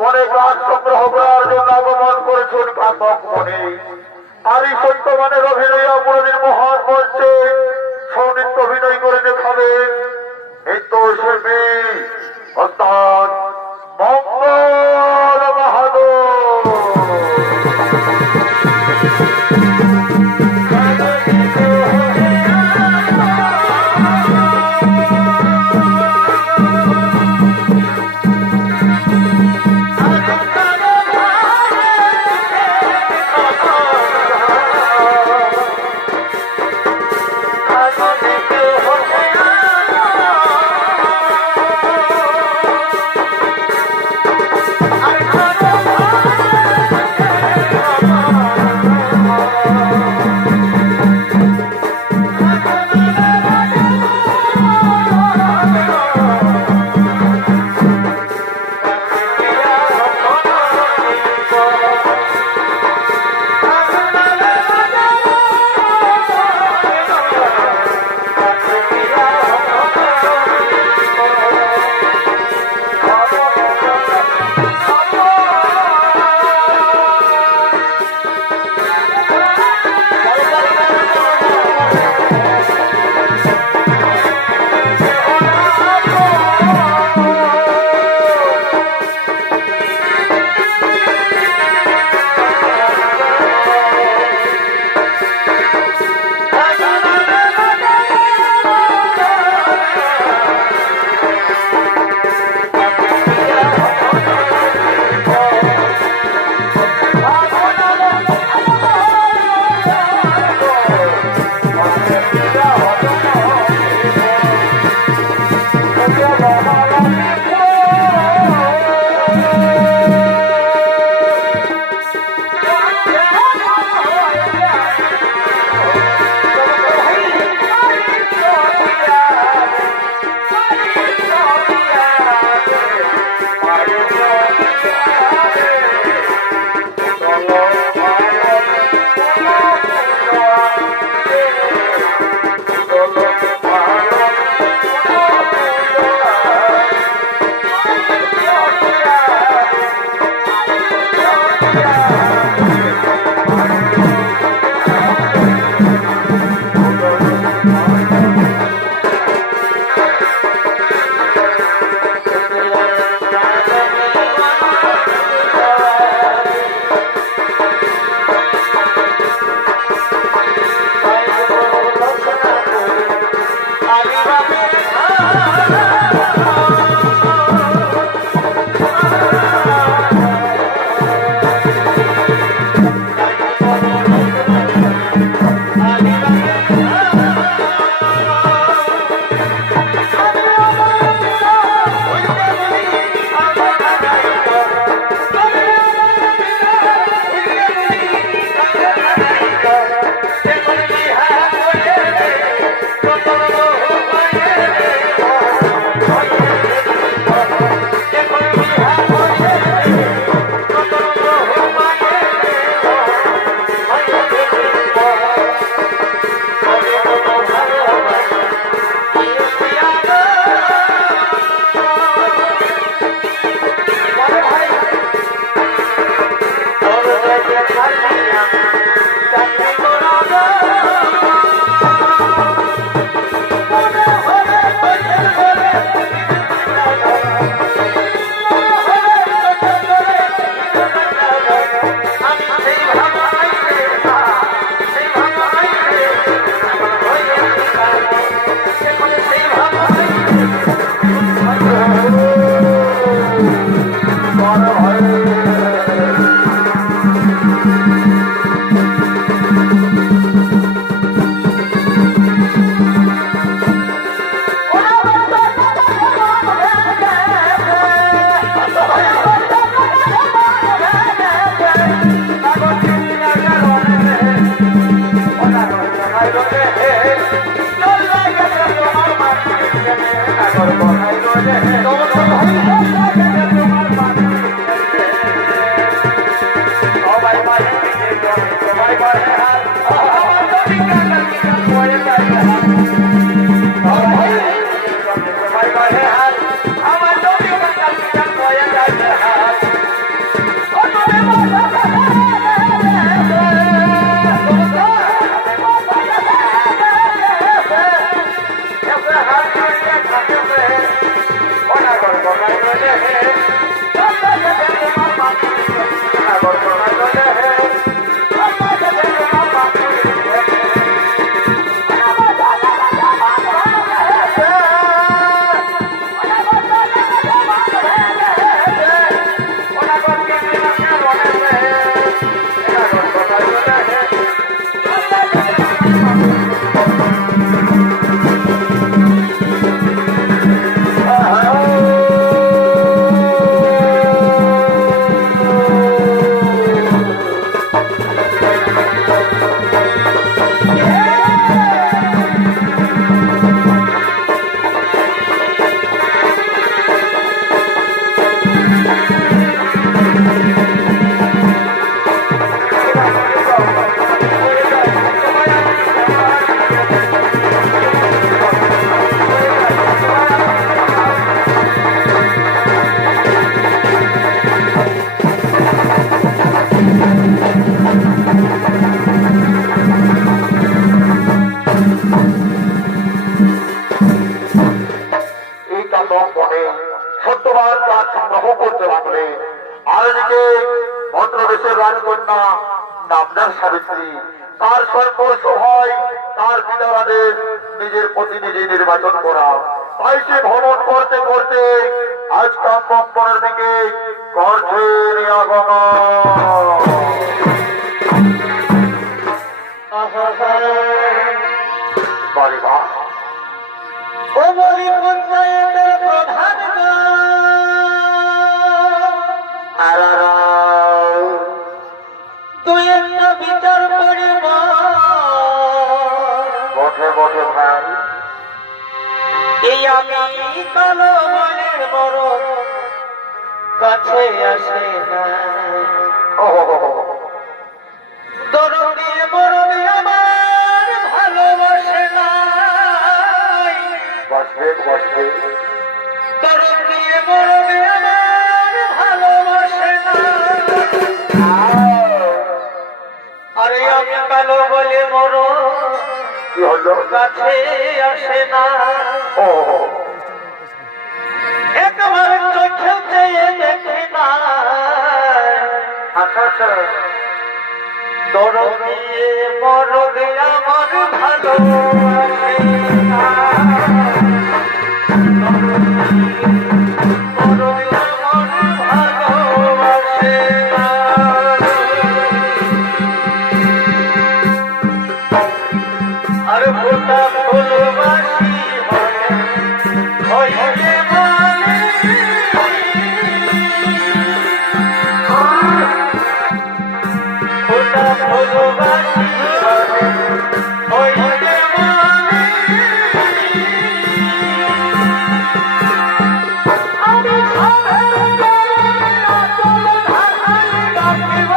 মনে গান সংগ্রহ করার জন্য আগমন করেছেন পাঠক মনে। আর এই সত্যমানের অভিনয় কোনদিন মহান মঞ্চে সৌনিত্য অভিনয় করে দেখাবেন এই তো শিল্পী অর্থাৎ মঙ্গল বাহাদুর। রাখলেন। আর এদিকে ভদ্রদেশের রাজকন্যা নামদার সাবিত্রী তার সর্বস্ব হয় তার পিতার আদেশ নিজের প্রতিনিধি নির্বাচন করা। তাই সে ভ্রমণ করতে করতে আজ কাম্পনের দিকে করছে আগমন। বাড়ি বা ও বলি পঞ্চায়েতের প্রধান তুই একটা বিচার করিব বটে বটে ভাই এই আমি কালো বলে বড় কাছে আসে না দরদ দিয়ে মরদ আমার ভালোবাসে না বসবে বসবে দরদ দিয়ে মরদ আমার ভালোবাসে না আরে আমি কালো বলে মরদ কি হলো? কাছে আসে না ও একবার চোখে চেয়ে দেখে না আচ্ছা আচ্ছা দরদ দিয়ে মরদ আমার ভালোবাসে না মরদ আমার ভালোবাসে না আর ফোটা ফুলবাসি হইলে মানে ফোটা ফুলবাসি হইলে মানে আমি সবের আচল ধারণ রাখিব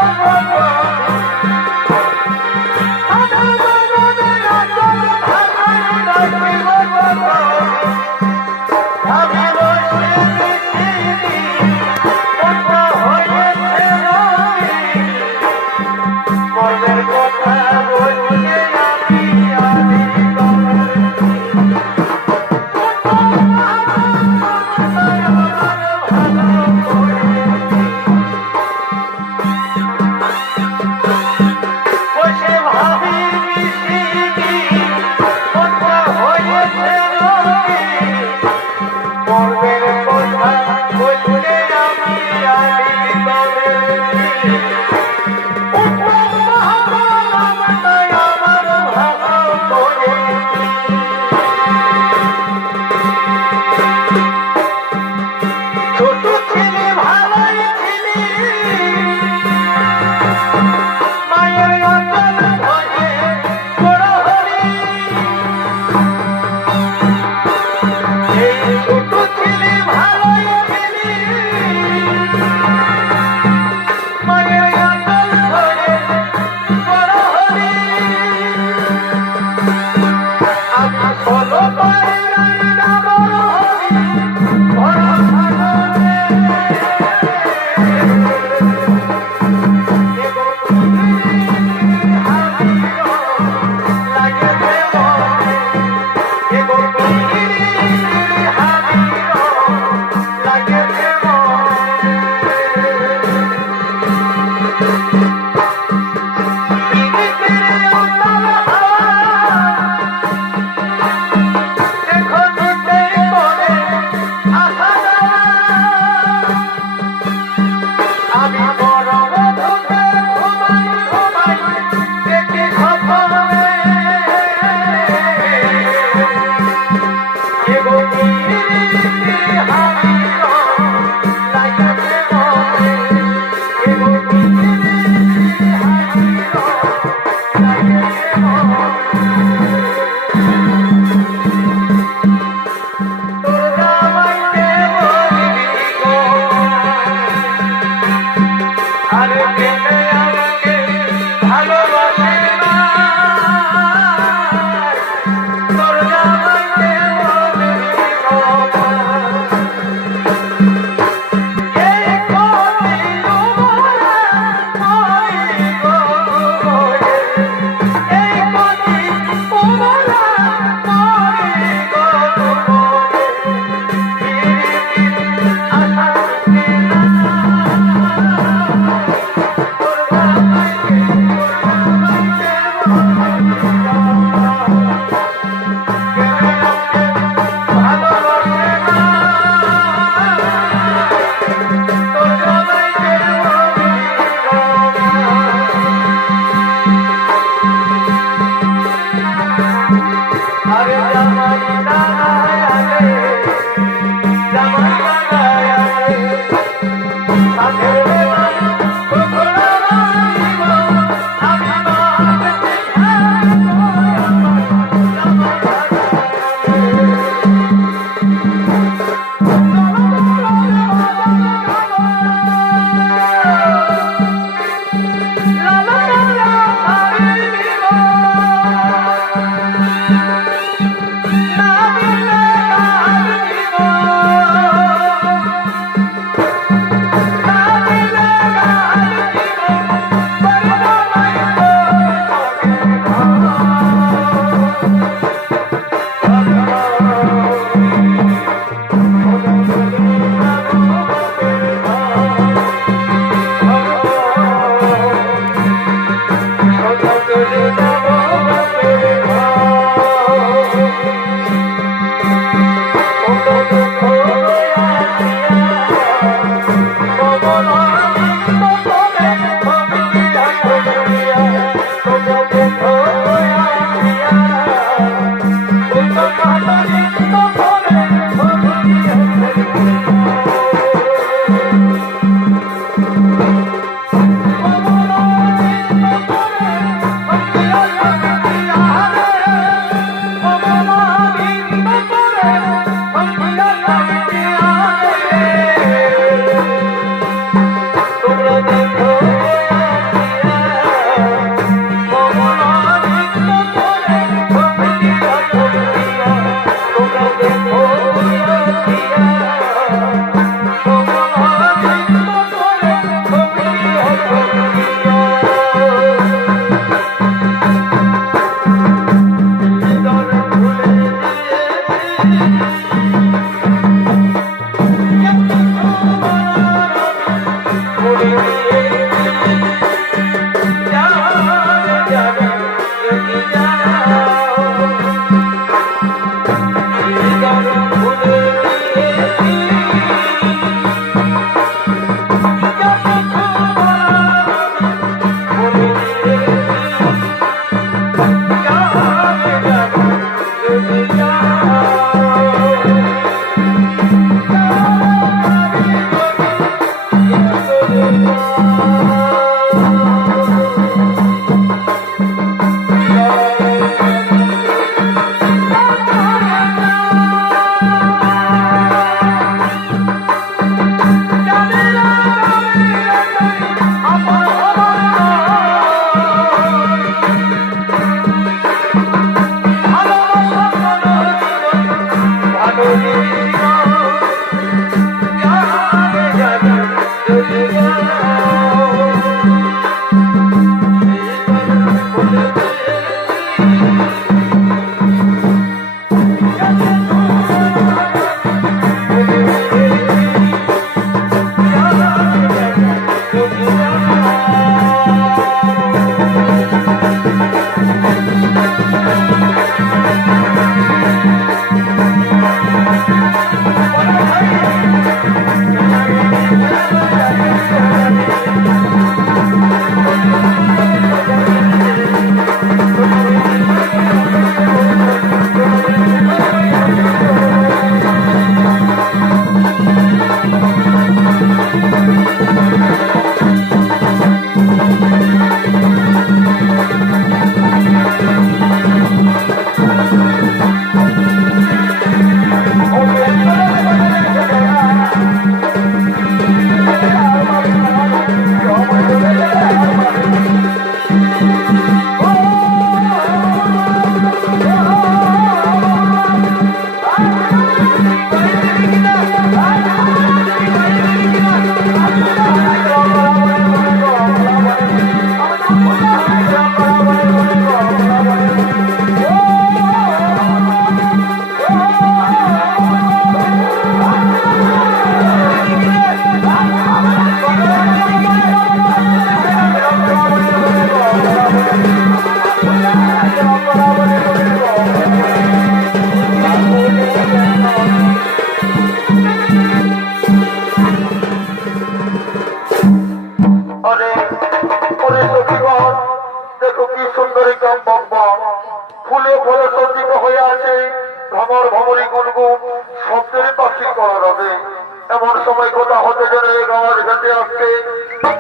এমন সময় কোথা হতে যেন এক আমার কাছে আসছে,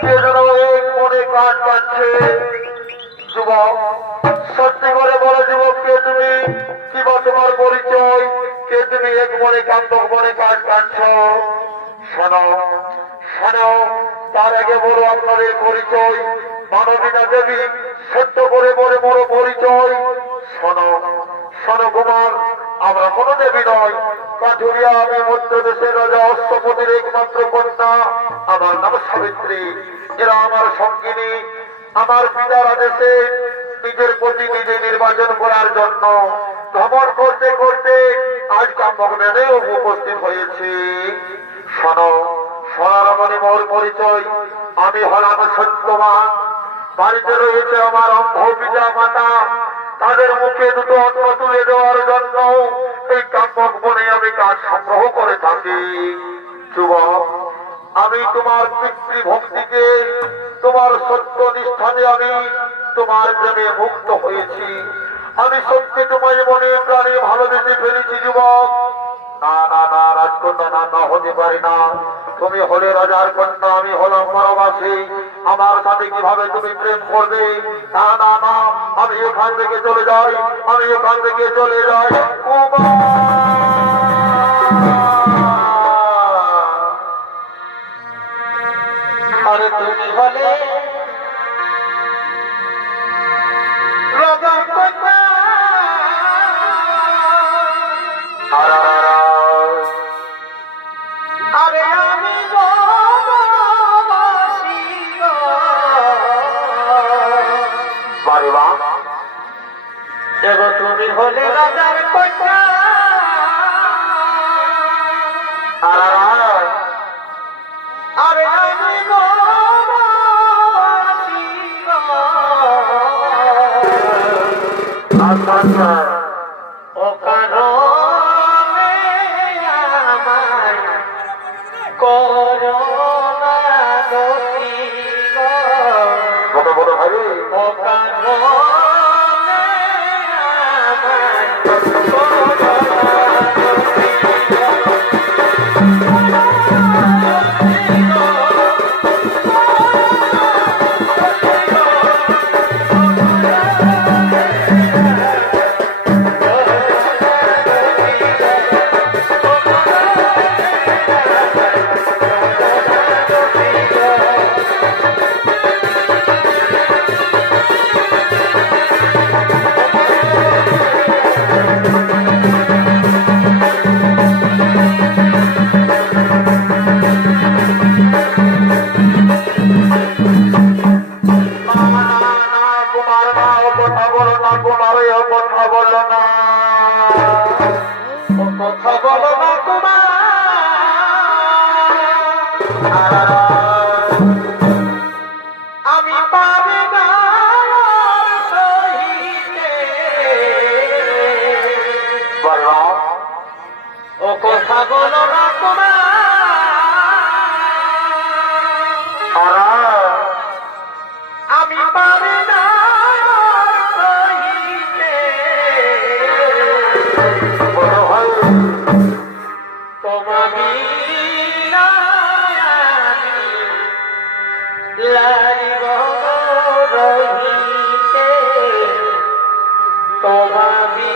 কে যেন এক মনে কাজ পাচ্ছে। যুবক, সত্যি করে বলো যুবক, কে তুমি? কিবা তোমার পরিচয়? কে তুমি এক মনে কান্দক মনে কাজ পাচ্ছ? শোনো শোনো, তার আগে বলো আপনাদের পরিচয়। মানবীনা দেবী, সত্য করে বলে বড় পরিচয়। শোনো শোনো কুমার, আমরা কোনো দেবী নয়। কাঠুরিয়া, আমি মধ্যদেশের রাজা অশ্বপতির একমাত্র কন্যা। আমার নাম সাবিত্রী। এরা আমার সঙ্গিনী। আমার পিতার আদেশে নিজের প্রতি নিজে নির্বাচন করার জন্য ভ্রমণ করতে করতে আজ কাম্যক মেনে উপস্থিত হয়েছি। শোনো, সোনারমণি মোর পরিচয়। আমি হলাম সত্যবান। বাড়িতে রয়েছে আমার অন্ধ পিতা মাতা। তাদের মুখে দুটো অন্ন তুলে দেওয়ার জন্য এই কাম্যক বনে আমি কাজ সংগ্রহ করে থাকি। যুবক, আমি তোমার পিতৃভক্তিতে, তোমার সত্য নিষ্ঠানে আমি তোমার প্রেমে মুক্ত হয়েছি। আমি সত্যি তোমার মনে প্রাণে ভালোবেসে ফেলেছি। যুবক, না না না, রাজকন্যা না, না হতে পারি না। তুমি হলে রাজার কন্যা, আমি হলাম বনবাসী। আমার সাথে কিভাবে তুমি প্রেম করবে? না না না, আমি এখান থেকে চলে যাই, আমি এখান থেকে চলে যাই। আরে তুমি হলে রাজার কন্যা, আরে আমি বনবাসী গো। দেখো তুমি হলে রাজার কন্যা, আরে আমি বনবাসী গো। ও কারণে আমায় করোনা দোষী গো। ও কারণে আমায় করোনা দোষী গো। কথা বলো না কুমার, কথা বলো না, কথা বলো না কুমার। আমি পারি না সহিতে। ও কথা বলো না কুমার। আমি পারি না সহিতে। তোমামি লারিব রহিতে। তোমামি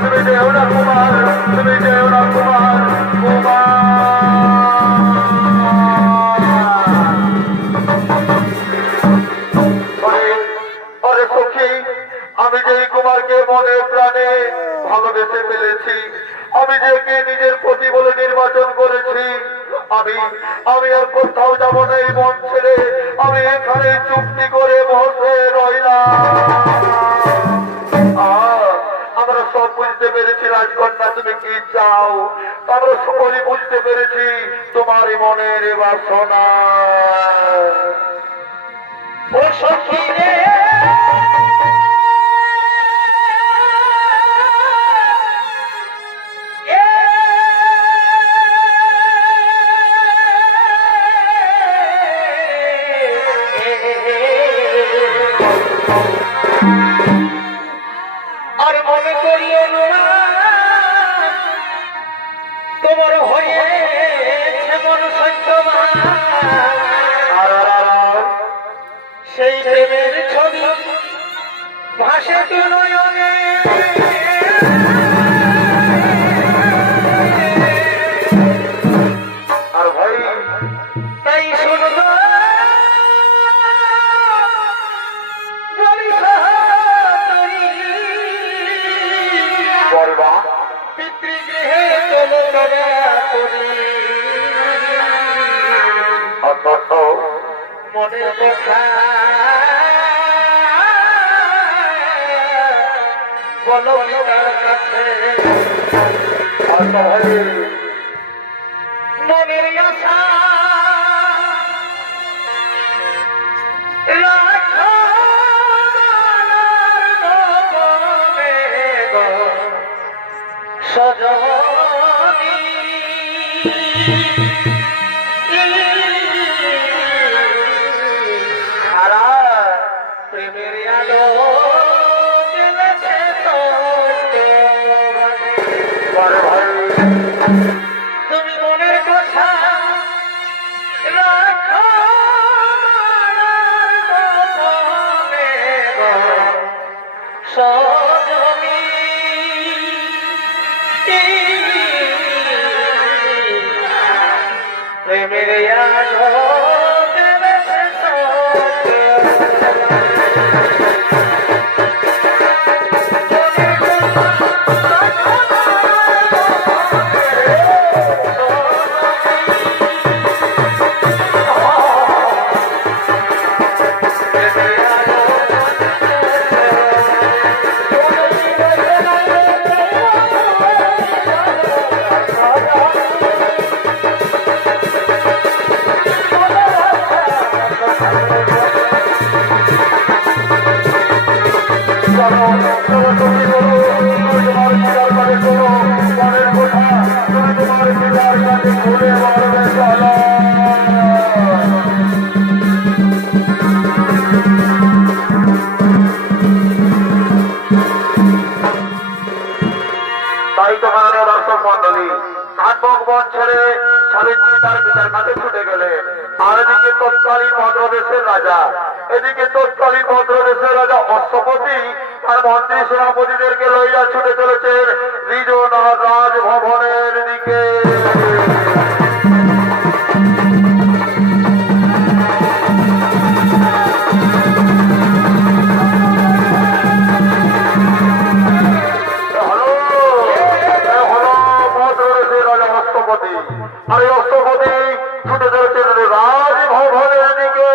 তুমি যেও না কুমার, তুমি যেও না কুমার, আরে সখী, আমি যে কুমারকে মনে প্রাণে ভালোবেসে ফেলেছি, আমি যে নিজের প্রতি বলে নির্বাচন করেছি, আমি আর কোথাও যাবো না। এই মন ছেড়ে আমি এখানে চুক্তি করে বসে রইলাম। আমরা সব বুঝতে পেরেছি রাজকন্যা তুমি কি চাও। আমরা সকলেই বুঝতে পেরেছি তোমার মনের বাসনা। ও সখী রে আর মনে করিও না তোমার হয়েছে মন সত্যবান সেই প্রেমের ছবি ভাসে তো নয়নে আর ভাই তাই শুনব বলবা পিতৃগৃহে চলো তবে করি অন্তত মনের কথা বলো পিতার কাছে আচ্ছা ভাই মনের আশা রাখো মনের গগনে গো সজনী সারা প্রেমের আলো জ্বেলেছে তোমাকে। আরে ভাই তুমি মনের কথা রাখো মনের গোপনে গো সজনী প্রেমের আলো জ্বেলেছে তোমাকে। তাই তো মাননীয় দর্শক মন্ডলী কাঠবক বন ছেড়ে সাবিত্রী তার পিতার কাছে ছুটে গেলে। আর এদিকে তৎকালীন ভদ্রদেশের রাজা, এদিকে তৎকালীন ভদ্রদেশের রাজা অশ্বপতি আর মন্ত্রী সেনাপতিদেরকে লইয়া ছুটে চলেছেন নিজ রাজভবনের দিকে। আর এই অষ্টপতি ছুটে চলেছেন রাজভবনের দিকে।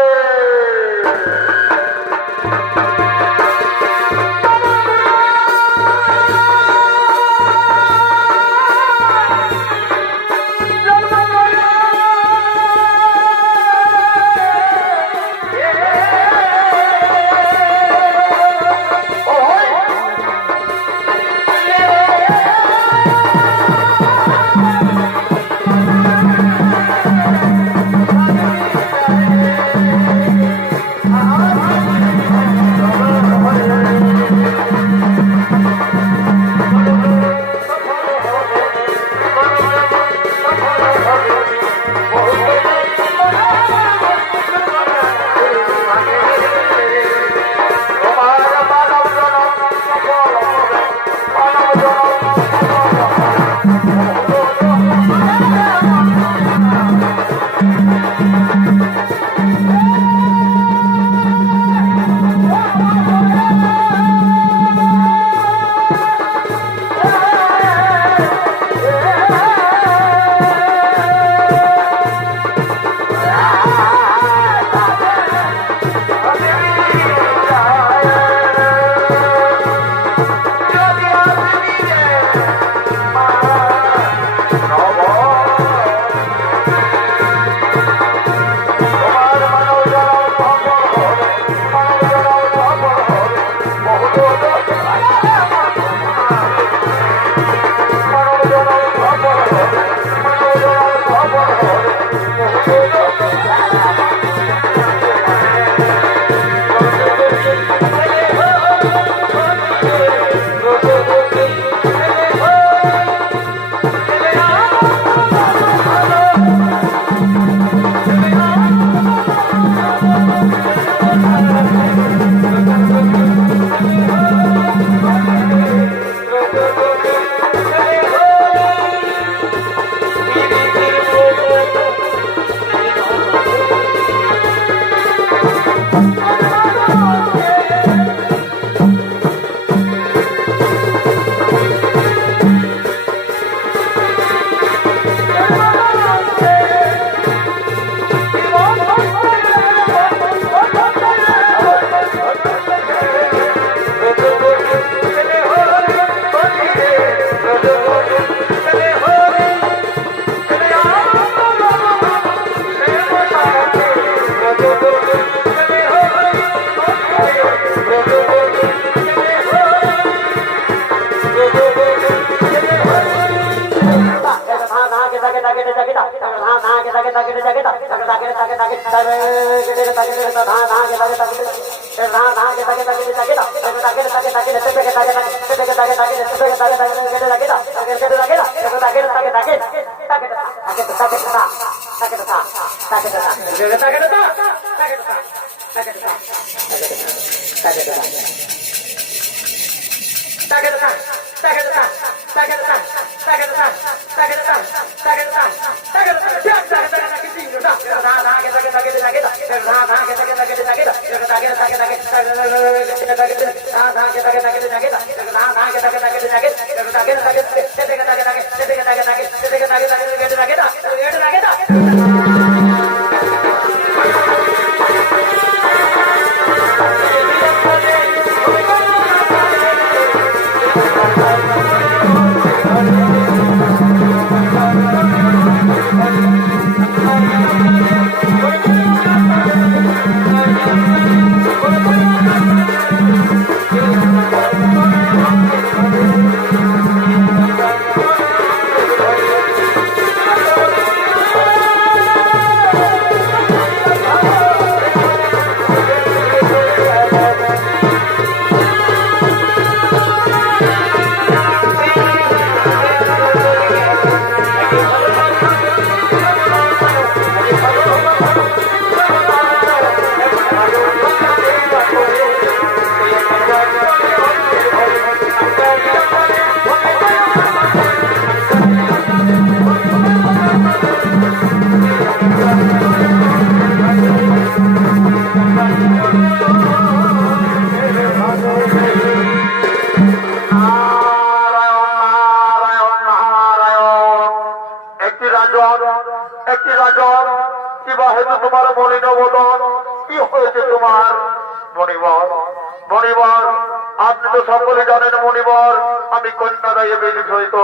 আপনি তো সকলে জানেন মণিবর, আমি কন্যাদায়ে বিধৃত।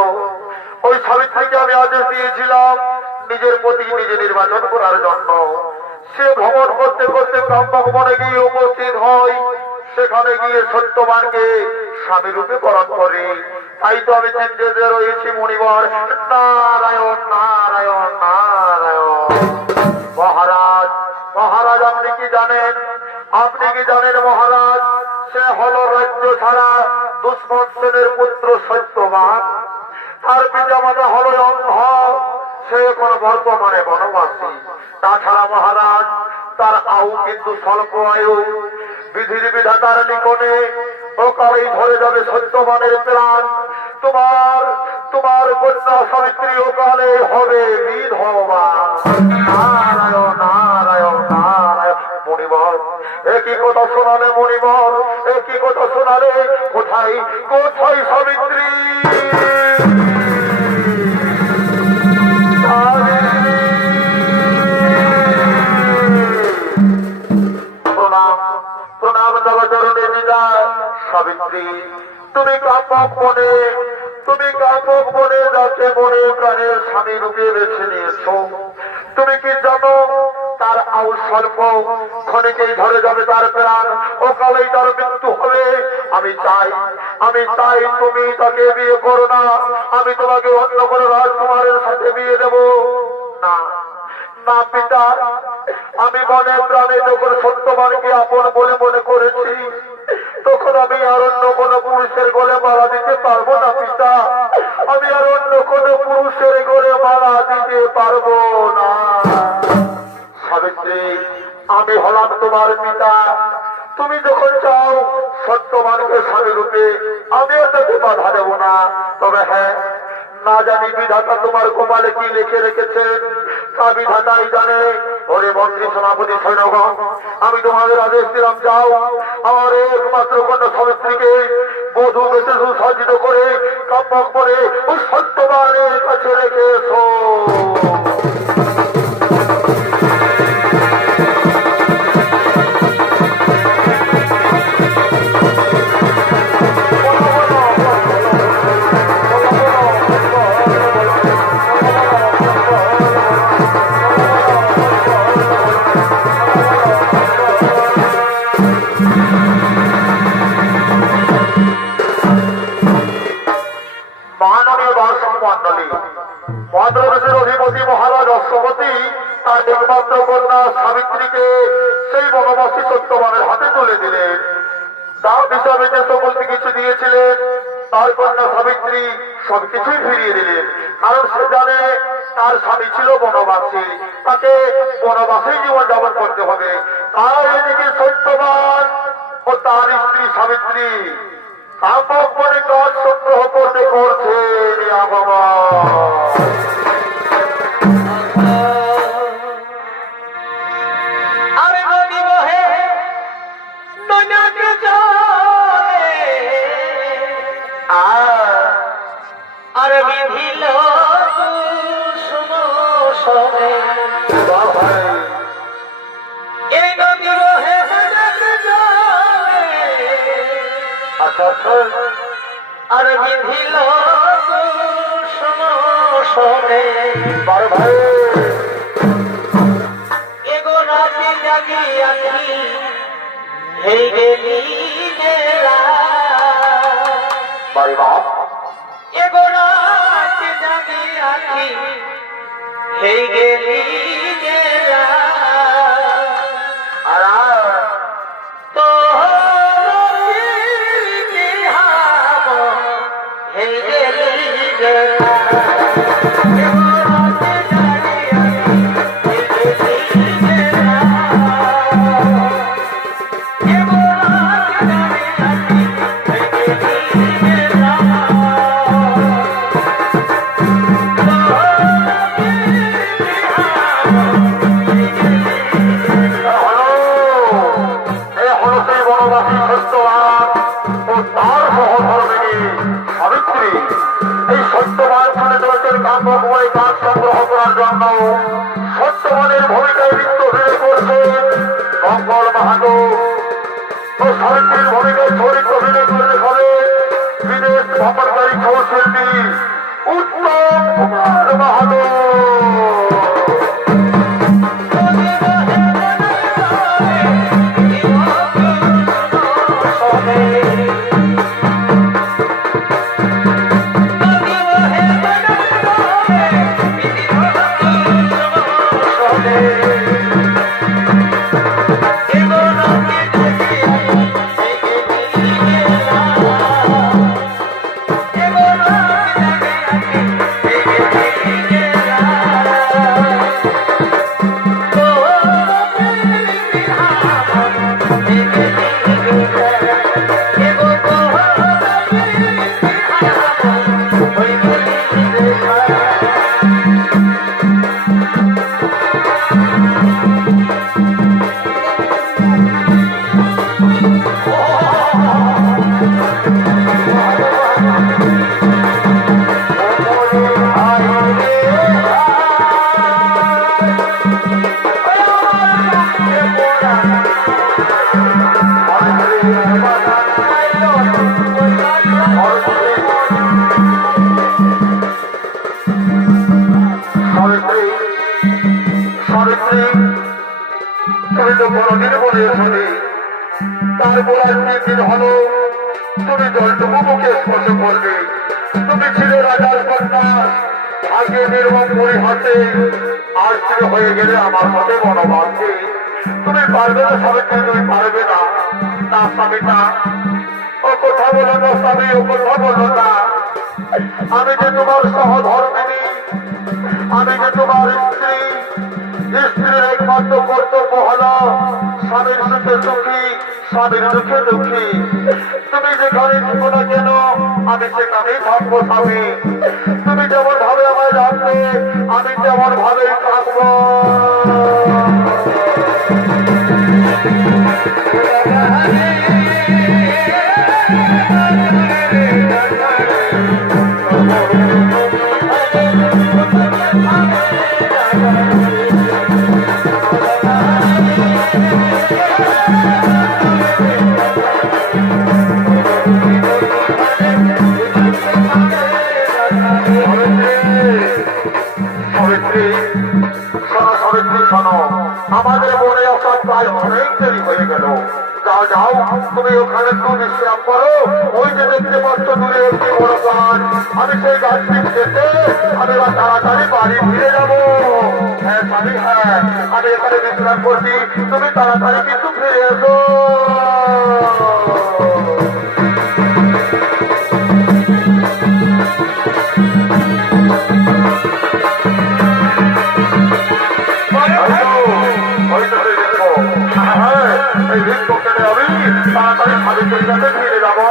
ওই সাবিত্রীকে আমি আদেশ দিয়েছিলাম নিজের প্রতি নিজে নির্বাচন করার জন্য। সে ভ্রমণ করতে করতে কাম্যক বনে গিয়ে উপস্থিত হয়, সেখানে গিয়ে সত্যবানকে স্বামী রূপে বরণ করে। তাই তো আমি চিন্তিত রয়েছি মণিবর। নারায়ণ নারায়ণ নারায়ণ। মহারাজ মহারাজ, আপনি কি জানেন? আপনি কি জানেন মহারাজ, সে হলো রাজ্য ছাড়া দুষ্মন্তের পুত্র সত্যবান। তার পিতা মাতা হলো অন্ধ, সে এখন বর্তমানে বনবাসী। তাছাড়া মহারাজ, তার আয়ু কিন্তু স্বল্প আয়ু। বিধির বিধাতার নিকটে ওকালেই ধরে যাবে সত্যবানের প্রাণ। তোমার কন্যা সাবিত্রী ওকালে হবে বিধবা। নারায়ণ নারায়ণ নারায়ণ। মণিবর, একই কথা শোনালে মণিবর, একই কথা শোনালে। কোথায় কোথায় সাবিত্রী? প্রণাম জগচরণে বিদায়। সাবিত্রী, তুমি কাম্যক মনে যাকে মনে প্রাণের স্বামী রূপে বেছে নিয়েছো। তুমি কি জানো তার আয়ু স্বল্প, ক্ষণিকেই ধরে যাবে তার প্রাণ, ওকালেই তার মৃত্যু হবে। আমি চাই তুমি তাকে বিয়ে করো না। আমি তোমাকে অন্য কোনো রাজকুমারের সাথে বিয়ে দেব না। না পিতা, আমি মনে প্রাণে যখন সত্যবানকে আপন বলে মনে করেছি, তখন আমি আর অন্য কোন পুরুষের গলে মালা দিতে পারবো না পিতা। আমি আর অন্য কোন পুরুষের গলে মালা দিতে পারবো না। সাবিত্রী, আমি হলাম তোমার পিতা। তুমি যখন চাও সত্যবানকে স্বামী রূপে, আমিও তাকে বাধা দেব না। তবে হ্যাঁ, না জানি বিধাতা তোমার কপালে কি লিখে রেখেছেন, তা বিধাতাই জানে। ওরে মন্ত্রী সেনাপতি সৈন্যগণ, আমি তোমাদের আদেশ দিলাম, যাও আমার একমাত্র কন্যা সাবিত্রীকে বধূ বেশে সুসজ্জিত করে কাম্যক বনে ওই সত্যবানের কাছে রেখে এসো। মহানবী দর্শন মন্ডলী, মদ্রদেশের অধিপতি মহারাজ অশ্বপতি বনবাসী সত্যবানের হাতে তুলে দিলেন। দাম হিসাবে যে সকল কিছু দিয়েছিলেন তার কন্যা সাবিত্রী সবকিছুই ফিরিয়ে দিলেন, কারণ সে জানে তার স্বামী ছিল বনবাসী, তাকে বনবাসী জীবন যাপন করতে হবে। তার এদিকে সত্যবান ও তার স্ত্রী সাবিত্রী কাপড় বনে কাজ সংগ্রহ করতে করছেন। বাবা আরে নদী বহে নৈনাকে জলে আরে বিধিল কুসুম সনে এই নদী বহে নৈনাকে জলে আচ্ছা আচ্ছা আরে বিধিল কুসুম সনে বারো ভাই এগো রাতে জাগি আছি হেই গেলি গেলা বাড়ি বাপ এগো রাতে জাগি আছি হেই গেলি গেলা আর তো হেই গেলি গেলা এগো রাতে জাগি আছি হেই গেলি গেলা এগো রাতে জাগি আছি হেই গেলি গেলা হলো সেই বনবাসী সত্যবান ও তার সহধর্মিনী সাবিত্রী। এই সত্যবান শুনে চলেছেন কাম্যময় কাজ সংগ্রহ করার জন্য। সত্যবানের ভূমিকায় নৃত্য অভিনয় করছেন মঙ্গল মাহাতো ও সাবিত্রীর ভূমিকায় চরিত্র অভিনয় করে দেখাবে বিদেশ ভ্রমণকারী ছৌ শিল্পী উত্তম কুমার মাহাতো। তুমি তো কোনদিন বলে শুনি তারপর আজকের দিন হলো তুমি জলটুকু মুখে স্পর্শ করবে। তুমি ছিলে রাজার কন্যা, আগে নির্মম পরিহাসে আর তুমি হয়ে গেলে আমার সাথে বনবাসে। তুমি পারবে না স্বামীকে, তুমি পারবে না। না স্বামী না, ও কথা বলো না স্বামী, ও কথা বলো না। আমি যে তোমার সহধর্মিনী, আমি যে তোমার স্ত্রী। স্ত্রীর একমাত্র কর্তব্য হলো স্বামীর সুখে সুখী, স্বামীর দুঃখে দুঃখী। তুমি যেখানে থাকো না কেন আমি সেখানেই থাকবো স্বামী। তুমি যেমন ভাবে আমায় রাখবে আমি তেমন ভাবেই থাকবো। সাবিত্রী শোনো, সাবিত্রী শোনো। অনেক দেরি হয়ে গেল। যাও যাও, তুমি ওখানে একটু বিশ্রাম করো। ওই যে দেখতে পাচ্ছ দূরে একটি বড় গাছ, আমি সেই গাছটি খেতে আমি এবার তাড়াতাড়ি বাড়ি ফিরে যাবো। হ্যাঁ স্বামী, হ্যাঁ, আমি এখানে বিশ্রাম করছি, তুমি তাড়াতাড়ি কিন্তু ফিরে এসো। তাড়াতাড়ি স্বামীর কাছে ফিরে যাবো।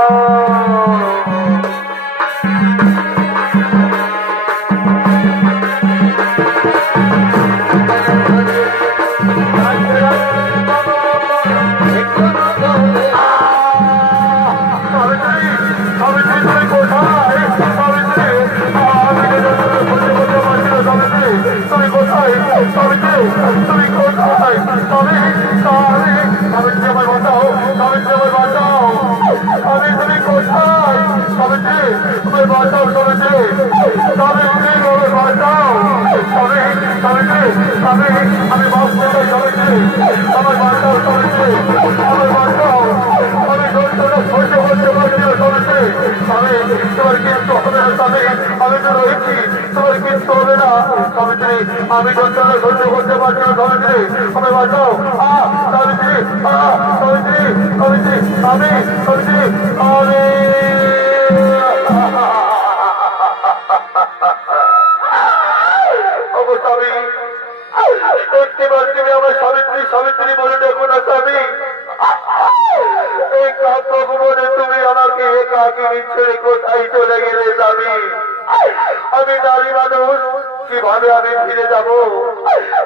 আমি বাস করে আমার বাচ্চাও চলেছে, আমার বাচ্চাও আমি যন্ত্রণা সহ্য করতে পারছি না চলেছে। আমি তোমার কিন্তু হবে না স্বামী, আমি তো রয়েছি, তোমার কিন্তু হবে না স্বামীজি, আমি যন্ত্রণা সহ্য করতে পারছি না স্বামীজি, আমি বাঁচাও। স্বামীজি, স্বামীজি, স্বামীজি, আমি স্বামীজি, আমি একটিবার তুমি আমার সাবিত্রী সাবিত্রী বলে দেখো না স্বামী। এই কাব্যভুবনে তুমি আমাকে একাকিনী ছেড়ে কোথায় চলে গেলে স্বামী? আমি নারী মানুষ, কিভাবে আমি ফিরে যাব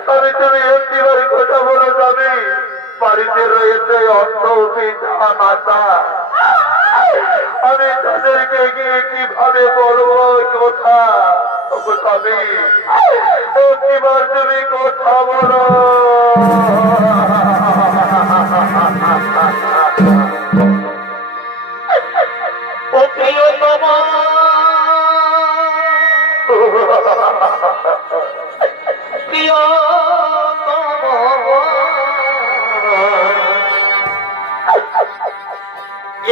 স্বামী? তুমি একটিবারই কথা বলো স্বামী। বাড়িতে রয়েছে অর্থ পিতা মাতা, আমি তাদেরকে গিয়ে কিভাবে বলবো কথা? স্বামী একটিবার তুমি কথা বলো। ও প্রিয়তম,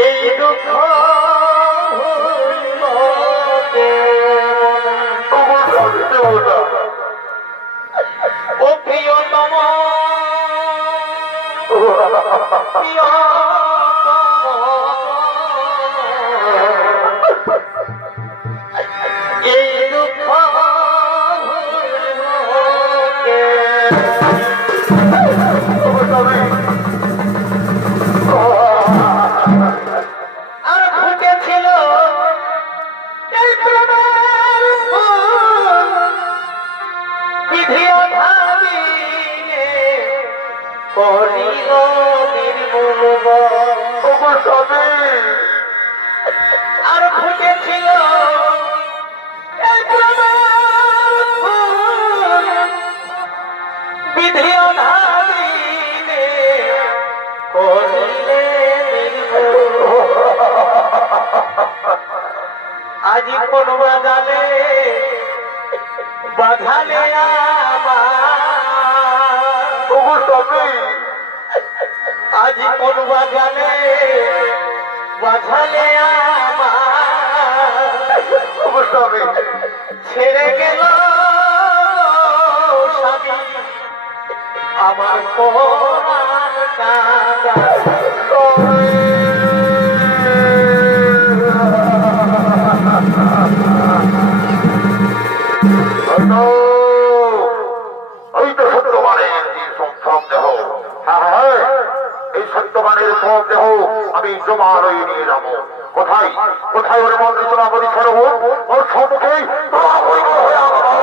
এই দুঃখ ও প্রিয়তম, এই দুঃখ আর ফুটেছিল এই প্রেমের ফুল, বিধিও ভাবিলে করিল নির্মূল। আর ফুটেছিল এই প্রেমের ফুল, বিধিও ভাবিলে করিলে নির্মূল। আজি কোন বাজালে বাধালে আজি কোন বাজালে বাধালে ছেড়ে গেল স্বামী আমার কোরআন কাঁদা। এই তো সত্যবানের সব দেহ, হ্যাঁ এই সত্যবানের সব দেহ আমি জমালয়ে নিয়ে যাবো। কোথায় কোথায় ওর মন্ত্রী সভাপতি সরোবর, ওর সম্মুখেই হয়ে আসবো।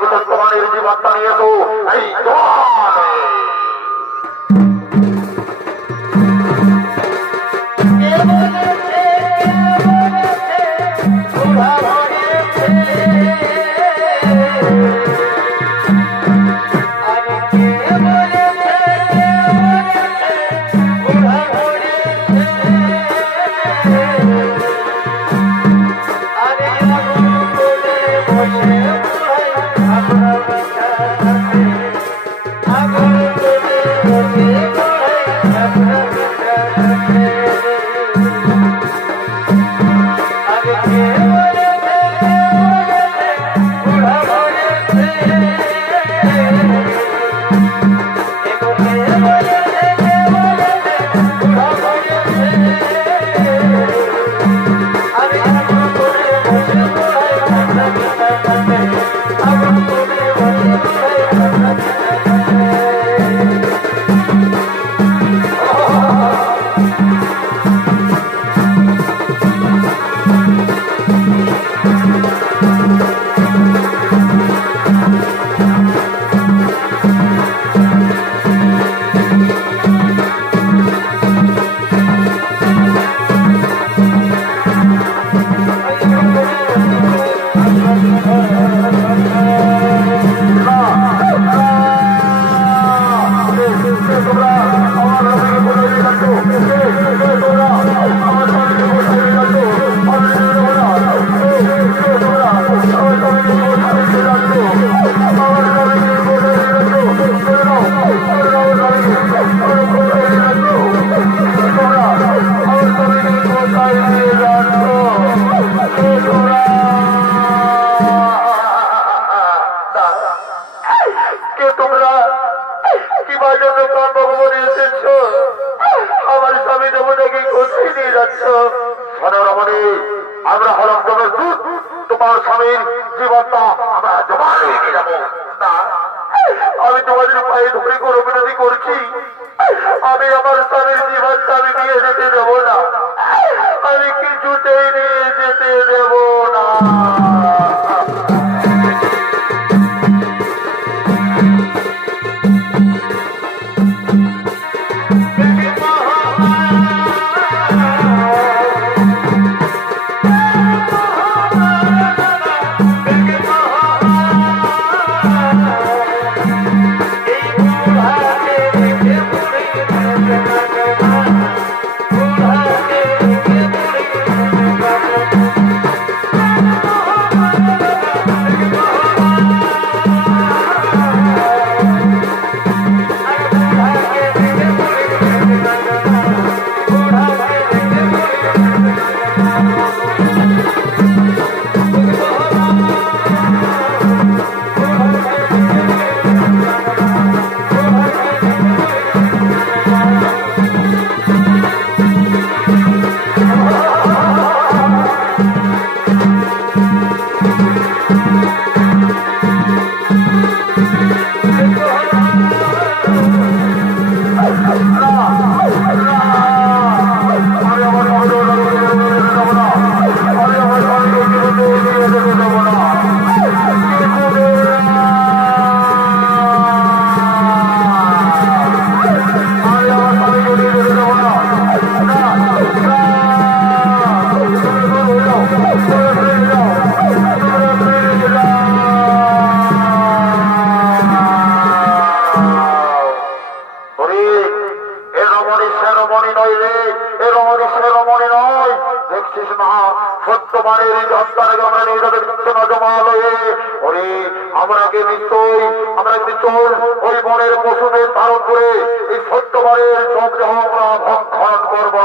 আগে সত্যবানের জীবনটা নিয়ে তো এই আমরা হলাম তোমার দূত, তোমার স্বামীর জীবনটা আমরা জমা রেখে যাবো। আমি তোমাদের পায়ে ধরে কোনো বিরোধী করছি, আমি আমার স্বামীর জীবনটা আমি নিয়ে যেতে দেবো না, আমি কিছুতেই নিয়ে যেতে দেবো না। ওই বনের পশুদের ধারণ করে এই সত্যবারের সবদেহ আমরা ভক্ষণ করব।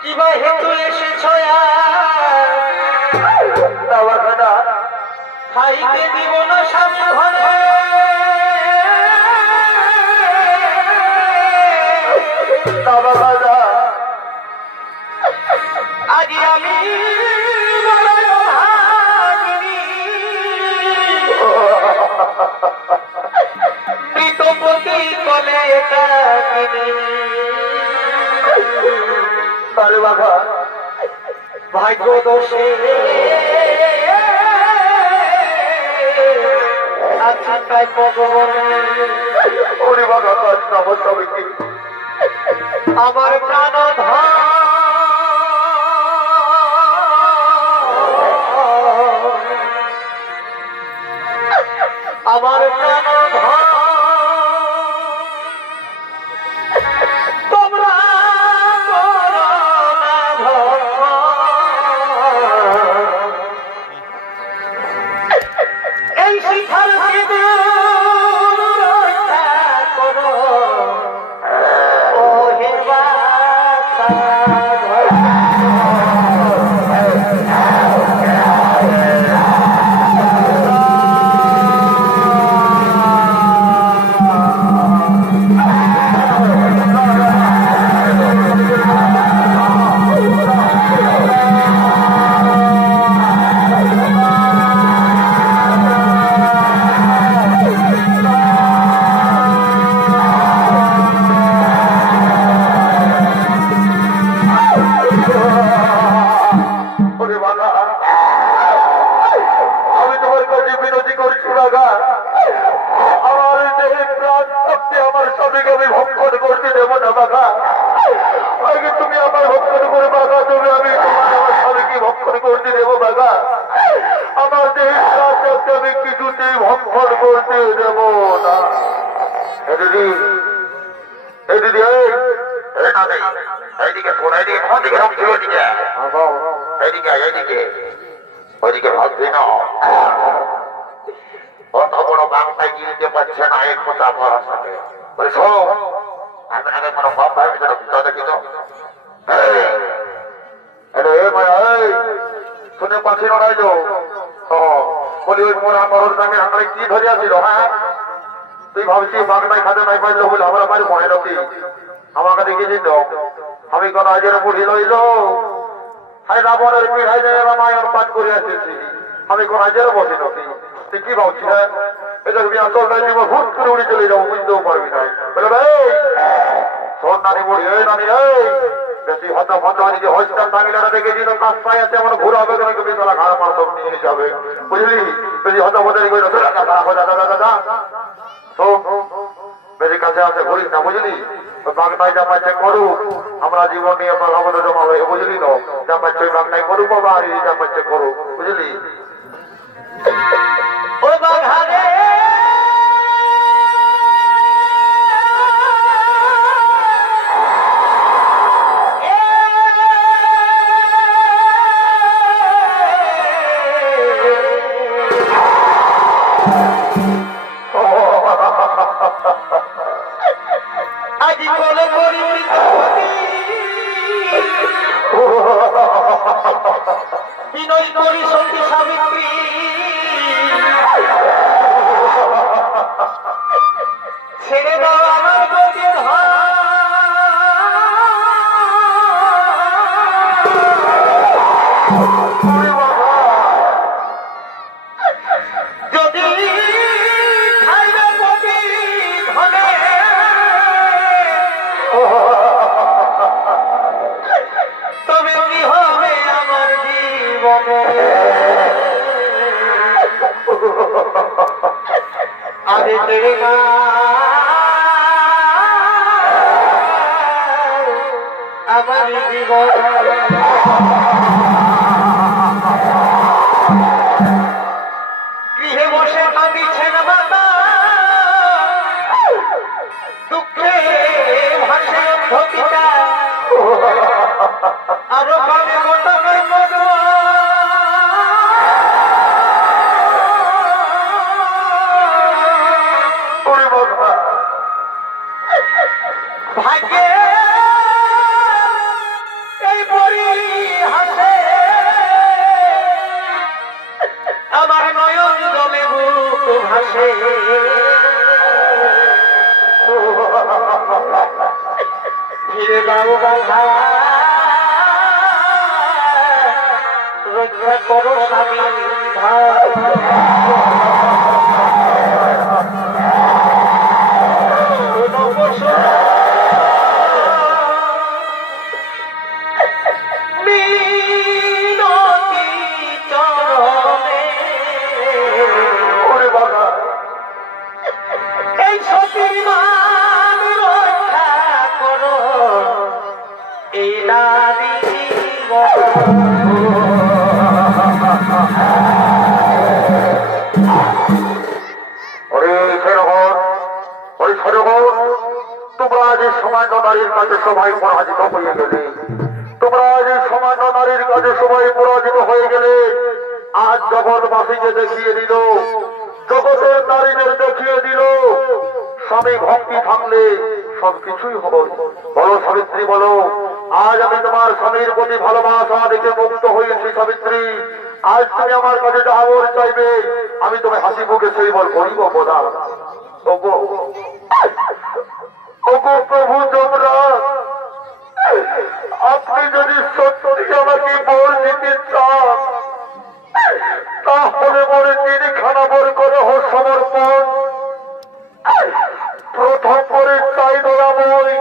কি বা হেতু এসেছ না বাঘা না, খাইতে দিব না স্বামী ঘরে না বাঘা না, আজ আমি বড় ভাগিনী মৃতপতি বলে কাকিনী আরে বাঘা ভাগ্য দোষে আজকাল ভগবানে ওরে বাঘা কাজ না আমার স্বামীকে আমার প্রাণ আমার প্রাণ তোমরা করো না এই শিখার করো ও হে বাছা ওরে বাঘা আমি তোমার কাছে বিনতি করছি বাঘা, আমার দেহে প্রাণ থাকতে আমার স্বামীকে আমি ভক্ষণ করতে দেবো না বাঘা। আগে তুমি আমার ভক্ষণ করে বাঘা, তুমি আমি তোমার আমার স্বামীকে ভক্ষণ করতে দেবো বাঘা। আমার দেহে প্রাণ থাকতে আমি কিছুতেই ভক্ষণ করতে দেবো না। এ দিদি, এই দিদি, এই না নেই, এইদিকে শোন, এইদিকে কোন দিকে ভাবছি, ওইদিকে এইদিকে এইদিকে ওইদিকে ভাবছি না। অত বড় বাংলায় গিলতে পারছে না এক কথা পড়ার সাথে বলে শোন, আমি আগে কোনো বাপ ভাই দেখি তো শুনে পাখি লড়াইল বলি ওই মোরা মরদ নামে আমরা কি ধরিয়াছিল। হ্যাঁ তুই ভাবছি বাংলায় খাতে নাই পাইল বলে আমরা বাড়ি মনে রাখি আমাকে দেখেছিল আমি কোন আজের বুড়ি লইল হাই রাবণের পিড়াই যায় রামায়ণ পাঠ করে আসেছি, আমি কোন আজের বসে নাকি। তুই কি ভাবছি? হ্যাঁ এটা তুমি আসল নাই দিব ভুট করে উড়ে চলে যাবো, বুঝতেও পারবি না। বলে শোন নানি বুড়ি, এই নানি বেশি হত ফত যে হস্টাল টাঙ্গিলাটা দেখেছি তো কাজ পাই আছে আমার ঘুরে হবে কেন তুমি তারা ঘাড় মার সব নিয়ে যাবে, বুঝলি? বেশি হত ফতারি করে বেশি কাছে আসে বলিস না, বুঝলি? বাগনায় যা পাচ্ছে করুক, আমরা জীবন নিয়ে ভাগবত জমা হয়ে, বুঝলি? না যা পাচ্ছে ওই বাগনায় করুক বাবা, আর যা পাচ্ছে করুক, বুঝলি? ও বাঘারে আজি কোলে করি বিনয় করি সঙ্গী সাবিত্রী ছেড়ে দাও আমার গতির যদি খাইবে পতি ধনে তবে কি হবে আমার জীবনে আরে তেরে মা আমার জীবন গৃহে বসে কাঁদিছেন মাতা দুঃখে ভাসে অন্ধপিতা আরো কানে গোটা ভাগ্যে হাসে ফিরে দাও বাধা রক্ষা করো স্বামী এই সতীর মান রক্ষা করো এই নারী তোমরা আজ সামান্য নারীর কাছে সবাই পরাজিত হয়ে গেলে, তোমরা আজ সামান্য নারীর কাছে সবাই পরাজিত হয়ে গেলে, আজ জগৎবাসীকে দেখিয়ে দিল, জগতের নারীদের দেখিয়ে দিল স্বামী ভক্তি থাকলে সবকিছুই হবে। বলো সাবিত্রী, বলো আজ আমি তোমার স্বামীর প্রতি ভালোবাসা দেখে মুক্ত হয়েছি। সাবিত্রী, আজ তুমি আমার কাছে যা বর চাইবে আমি তুমি হাসি মুখে সেই বল করিব। বোধা ওগো ওগো প্রভু যমরাজ, আপনি যদি সত্যি আমাকে বর দিতে চান তাহলে মনে 3খানা বর করে সমর্পণ। প্রথম করে চাই দয়াময়,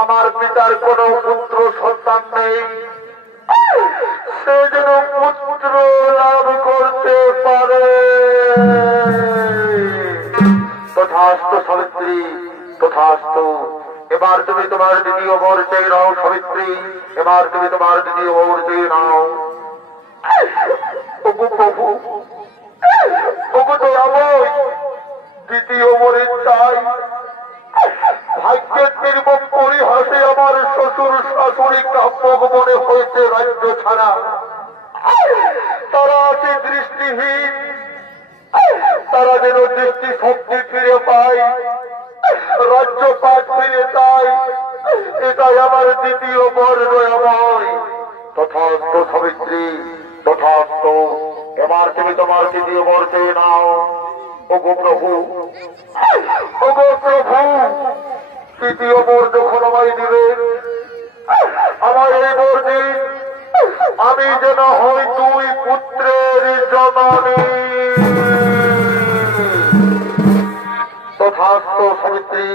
আমার পিতার কোন পুত্র সন্তান নেই, সে যেন পুত্র লাভ করতে পারে। তথাস্তু সাবিত্রী, তথাস্তু। এবার তুমি তোমার দ্বিতীয় বর চেয়ে নাও সাবিত্রী, এবার তুমি তোমার দ্বিতীয় বর চেয়ে নাও। ওগো প্রভু, ওগো দয়াময়, দ্বিতীয় বরে চাই ভাগ্যের নির্মম পরিহাসে আমার শ্বশুর শাশুড়ি কাব্যক মনে হয়েছে রাজ্য ছাড়া, তারা আছে দৃষ্টিহীন, তারা যেন দৃষ্টি শক্তি ফিরে পায়, রাজ্য পাঠ ফিরে চায়, এটাই আমার দ্বিতীয় বর দয়াময়। তথাস্তু সাবিত্রী, তথাস্তু। এবার তুমি তোমার দ্বিতীয় বর চেয়ে নাও। ওগো প্রভু, ওগো প্রভু, তৃতীয় বর যখন আমায় দিবে, আমার এই বর দিন আমি যেন হই 2 পুত্রের জননী। তথাস্তু সাবিত্রী,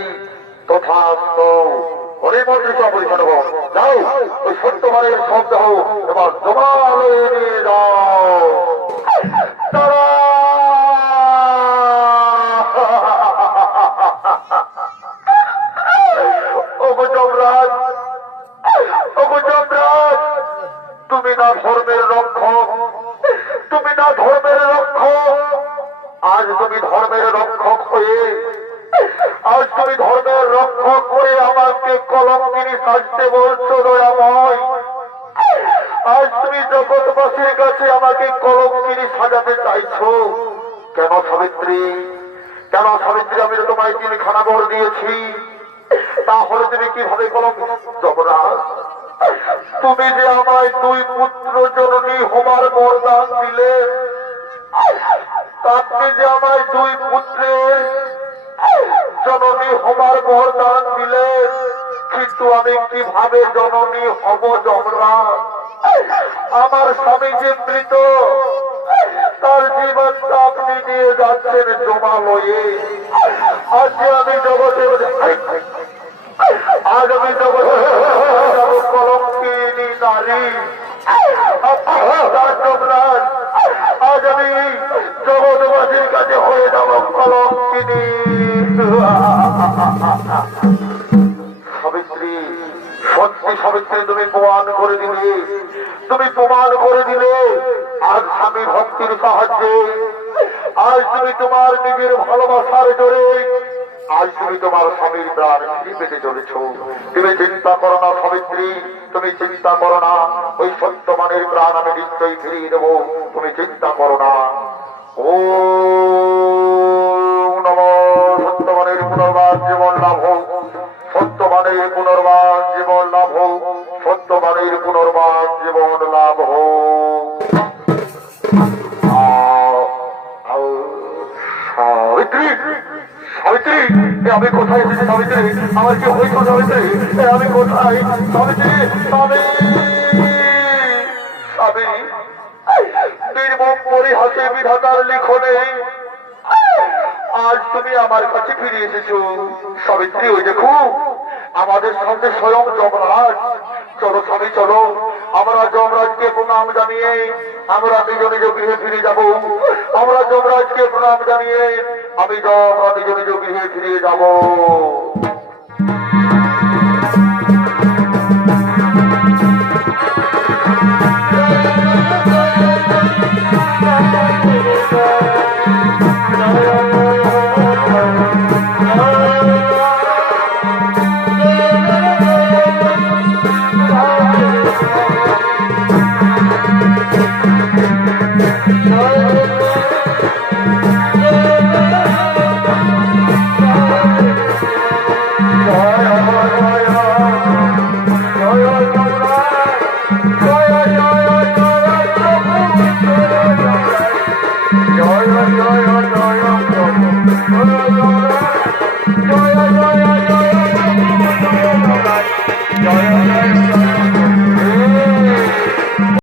তথাস্তু। হরিমন্ত্রী পরিচালক যাও, ওই সত্যবানের শব্দ এবার জমালয়ে নিয়ে যাও। তারা ওগো যমরাজ, ওগো যমরাজ, তুমি না ধর্মের রক্ষক, তুমি না ধর্মের রক্ষক। আজ তুমি ধর্মের রক্ষক হয়ে, আজ তুমি ধর্মের রক্ষক হয়ে আমাকে কলঙ্কিনী সাজতে বলছো দয়াময়। আজ তুমি জগৎবাসীর কাছে আমাকে কলঙ্কিনী সাজাতে চাইছো কেন সাবিত্রী? কেন সাবিত্রী? আমি তো তোমায় 3খানা বর দিয়েছি, তাহলে তুমি কিভাবে কলঙ্কিনী? যমরাজ, তুমি যে আমায় 2 পুত্র জননী হবার বরদান দিলে, আপনি যে আমায় 2 পুত্রের জননী হবার বরদান দিলে, কিন্তু আমি কিভাবে জননী হব যমরাজ? আমার স্বামী যে মৃত, তার জীবনটা আপনি নিয়ে যাচ্ছেন জমালয়ে। আজ আমি জগতে, আজ আমি জগতে কলঙ্কিনী নারী। যমরাজ, আজ আমি জগৎবাসীর কাছে হয়ে যাব কলঙ্কিনী। সাবিত্রী, সত্যি সাবিত্রী, তুমি প্রমাণ করে দিলে, তুমি প্রমাণ করে দিলে আজ স্বামী ভক্তির সাহায্যে, আজ তুমি তোমার নিজের ভালোবাসার জোরে, আজ তুমি তোমার স্বামীর প্রাণ ফিরে পেতে চলেছ। তুমি চিন্তা করো না সাবিত্রী, তুমি চিন্তা করো না, ওই সত্যমানের প্রাণ আমি নিশ্চয়ই ফিরিয়ে দেবো, তুমি চিন্তা করো না। ও নমঃ সত্যমানের পুনর্বার জীবন লাভ হোক, সত্যমানের পুনর্বার জীবন লাভ হোক, সত্যমানের পুনর্বার জীবন লাভ হোক। কোথায় এসেছি সাবিত্রী? আমার কি হয়েছে সাবিত্রী? আমি কোথায় সাবিত্রী? স্বামী স্বামী বীরভূম পরিহাসে বিধাতার লিখনে আজ তুমি আমার কাছে ফিরে এসেছো সাবিত্রী। ওই দেখো আমাদের সামনে স্বয়ং যমরাজ। চলো স্বামী চলো, আমরা যমরাজকে প্রণাম জানিয়ে আমরা নিজ নিজ গৃহে ফিরে যাব। আমরা যমরাজকে প্রণাম জানিয়ে আমি নিজ নিজ গৃহে ফিরে যাব। জয়